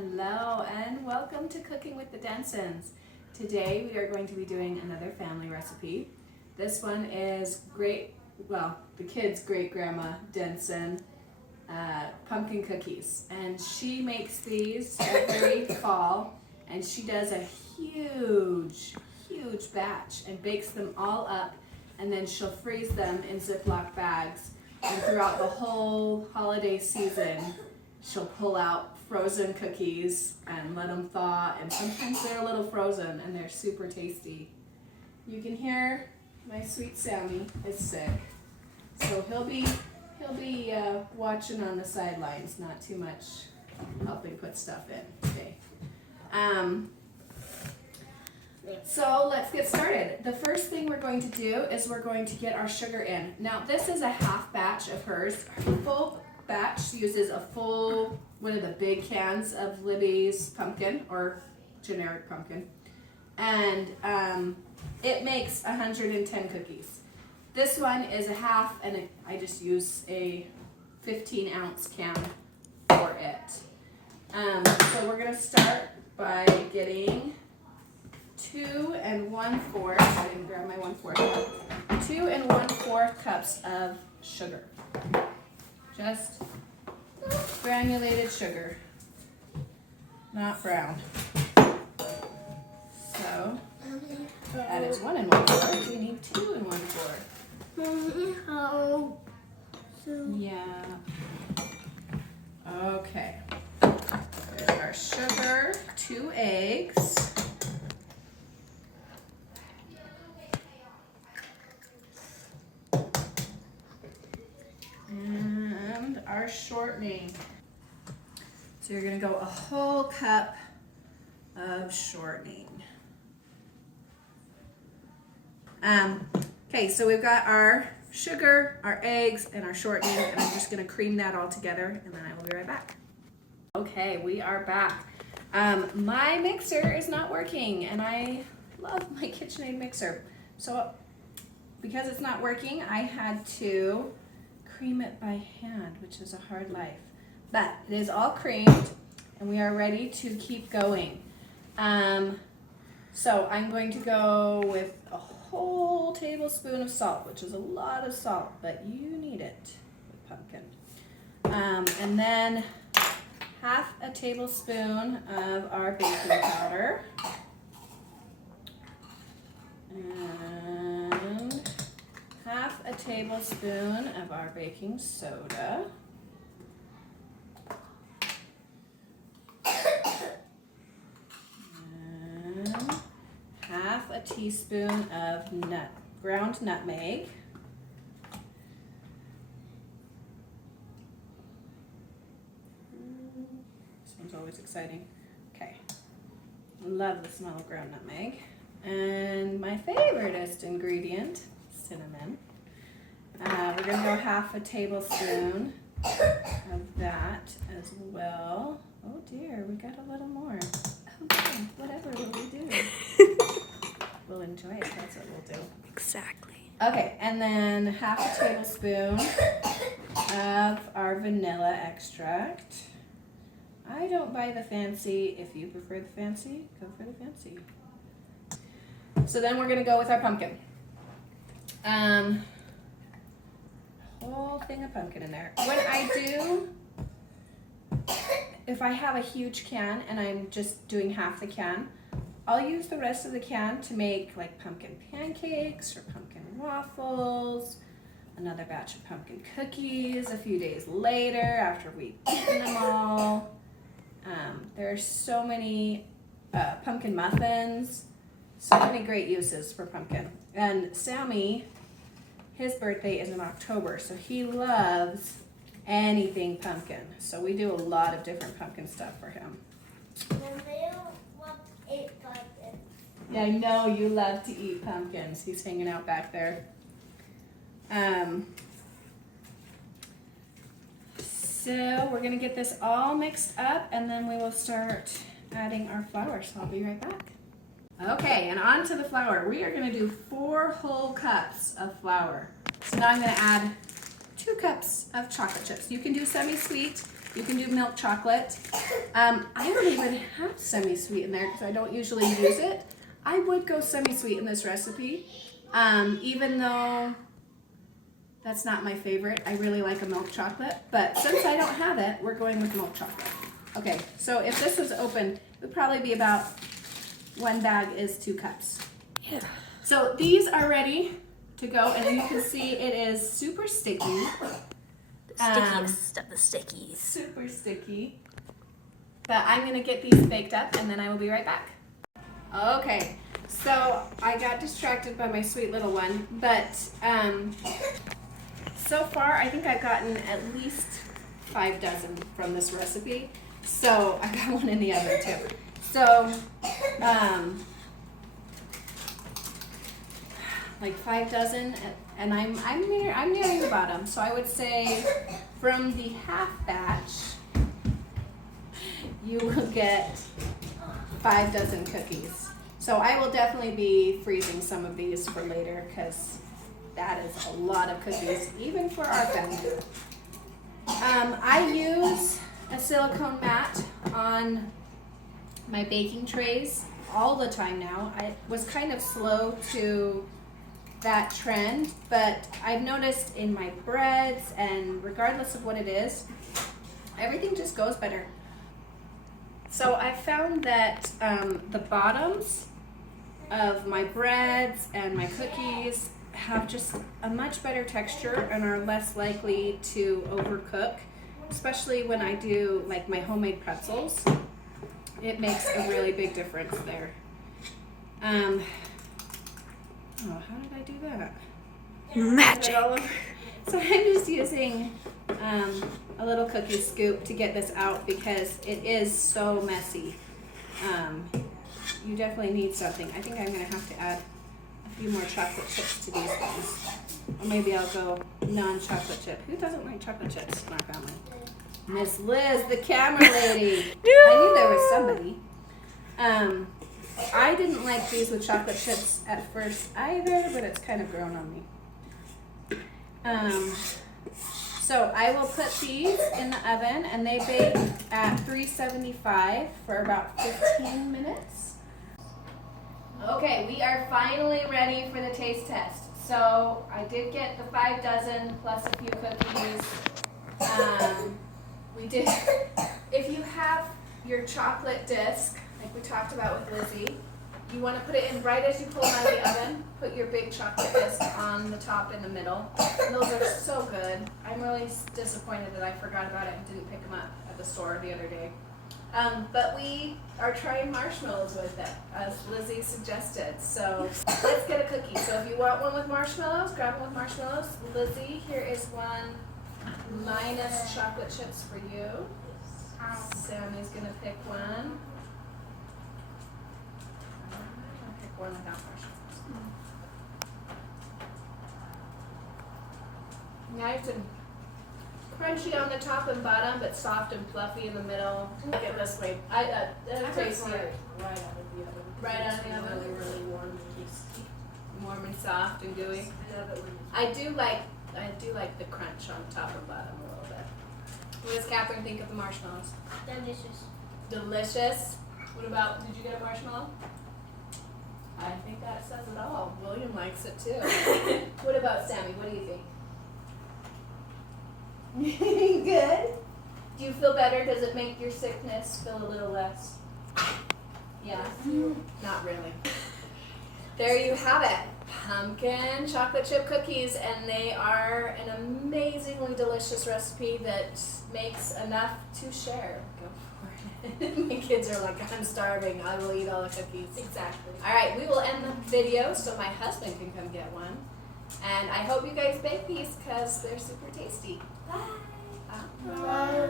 Hello and welcome to Cooking with the Densons. Today we are going to be doing another family recipe. This one is the kids' great-grandma Denson pumpkin cookies. And she makes these every fall, and she does a huge batch and bakes them all up, and then she'll freeze them in Ziploc bags. And throughout the whole holiday season, she'll pull out frozen cookies and let them thaw, and sometimes they're a little frozen and they're super tasty. You can hear my sweet Sammy is sick, so he'll be watching on the sidelines, not too much helping put stuff in today. So let's get started. The first thing we're going to do is we're going to get our sugar in. Now this is a half batch of hers. Her full batch uses a full one of the big cans of Libby's pumpkin or generic pumpkin, and it makes 110 cookies. This one is a half, and I just use a 15-ounce can for it. So we're gonna start by getting 2 1/4. I didn't grab my 1/4 cup. 2 1/4 cups of sugar. Just granulated sugar, not brown. So that is 1 1/4. We need 2 1/4. Yeah. Okay. There's our sugar, 2 eggs. And our shortening. So you're going to go a whole cup of shortening. Okay, so we've got our sugar, our eggs, and our shortening, and I'm just going to cream that all together, and then I will be right back. Okay, we are back. My mixer is not working, and I love my KitchenAid mixer. So because it's not working, I had to cream it by hand, which is a hard life. But it is all creamed, and we are ready to keep going. So I'm going to go with a whole tablespoon of salt, which is a lot of salt, but you need it with pumpkin. And then half a tablespoon of our baking powder. And half a tablespoon of our baking soda. And half a teaspoon of ground nutmeg. This one's always exciting. Okay. Love the smell of ground nutmeg. And my favoriteest ingredient, cinnamon. We're going to go half a tablespoon of that as well. Oh dear, we got a little more. Okay, whatever will we do? We'll enjoy it, that's what we'll do. Exactly. Okay, and then half a tablespoon of our vanilla extract. I don't buy the fancy. If you prefer the fancy, go for the fancy. So then we're going to go with our pumpkin. Whole thing of pumpkin in there. When I do, if I have a huge can and I'm just doing half the can, I'll use the rest of the can to make like pumpkin pancakes or pumpkin waffles, another batch of pumpkin cookies a few days later after we've eaten them all. There's so many pumpkin muffins, so many great uses for pumpkin. And Sammy, his birthday is in October, so he loves anything pumpkin. So we do a lot of different pumpkin stuff for him. Yeah, I know you love to eat pumpkins. He's hanging out back there. So we're going to get this all mixed up, and then we will start adding our flour. So I'll be right back. Okay, and on to the flour. We are going to do 4 whole cups of flour. So now I'm going to add 2 cups of chocolate chips. You can do semi-sweet. You can do milk chocolate. I don't even have semi-sweet in there because I don't usually use it. I would go semi-sweet in this recipe, even though that's not my favorite. I really like a milk chocolate, but since I don't have it, we're going with milk chocolate. Okay, so if this was open, it would probably be about 1 bag is 2 cups. Yeah. So these are ready to go, and you can see it is super sticky. The stickiest of the stickies. Super sticky. But I'm gonna get these baked up and then I will be right back. Okay, so I got distracted by my sweet little one, but so far I think I've gotten at least 5 dozen from this recipe. So I got one in the oven too. So like 5 dozen, and I'm nearing the bottom. So I would say from the half batch, you will get 5 dozen cookies. So I will definitely be freezing some of these for later because that is a lot of cookies, even for our family. I use a silicone mat on my baking trays all the time now. I was kind of slow to that trend, but I've noticed in my breads, and regardless of what it is, everything just goes better. So I found that the bottoms of my breads and my cookies have just a much better texture and are less likely to overcook, especially when I do like my homemade pretzels. It makes a really big difference there. Oh, how did I do that? Magic. So I'm just using a little cookie scoop to get this out because it is so messy. You definitely need something. I think I'm going to have to add a few more chocolate chips to these things. Or maybe I'll go non-chocolate chip. Who doesn't like chocolate chips in our family? Miss Liz, the camera lady. I knew there was somebody. I didn't like these with chocolate chips at first either, but it's kind of grown on me. So I will put these in the oven and they bake at 375 for about 15 minutes. Okay, we are finally ready for the taste test. So I did get the 5 dozen plus a few cookies. We did, if you have your chocolate disc, like we talked about with Lizzie, you want to put it in right as you pull them out of the oven. Put your big chocolate disc on the top in the middle. And those are so good. I'm really disappointed that I forgot about it and didn't pick them up at the store the other day. But we are trying marshmallows with it, as Lizzie suggested. So let's get a cookie. So if you want one with marshmallows, grab one with marshmallows. Lizzie, here is one minus chocolate chips for you. Sammy's going to pick one. One without marshmallows. Nice and crunchy on the top and bottom, but soft and fluffy in the middle. Look at this way. It tastes good. Right out of the oven. Right out of the oven. Really, really warm and tasty. Warm and soft and gooey. I love it when I do like the crunch on top and bottom a little bit. What does Catherine think of the marshmallows? Delicious. Delicious. What about? Did you get a marshmallow? I think that says it all. William likes it too. What about Sammy? What do you think? Good. Do you feel better? Does it make your sickness feel a little less? Yeah. Not really. There you have it. Pumpkin chocolate chip cookies, and they are an amazingly delicious recipe that makes enough to share. Go for it. My kids are like, I'm starving. I will eat all the cookies. exactly. All right, we will end the video so my husband can come get one. And I hope you guys bake these because they're super tasty. Bye. Bye. Bye.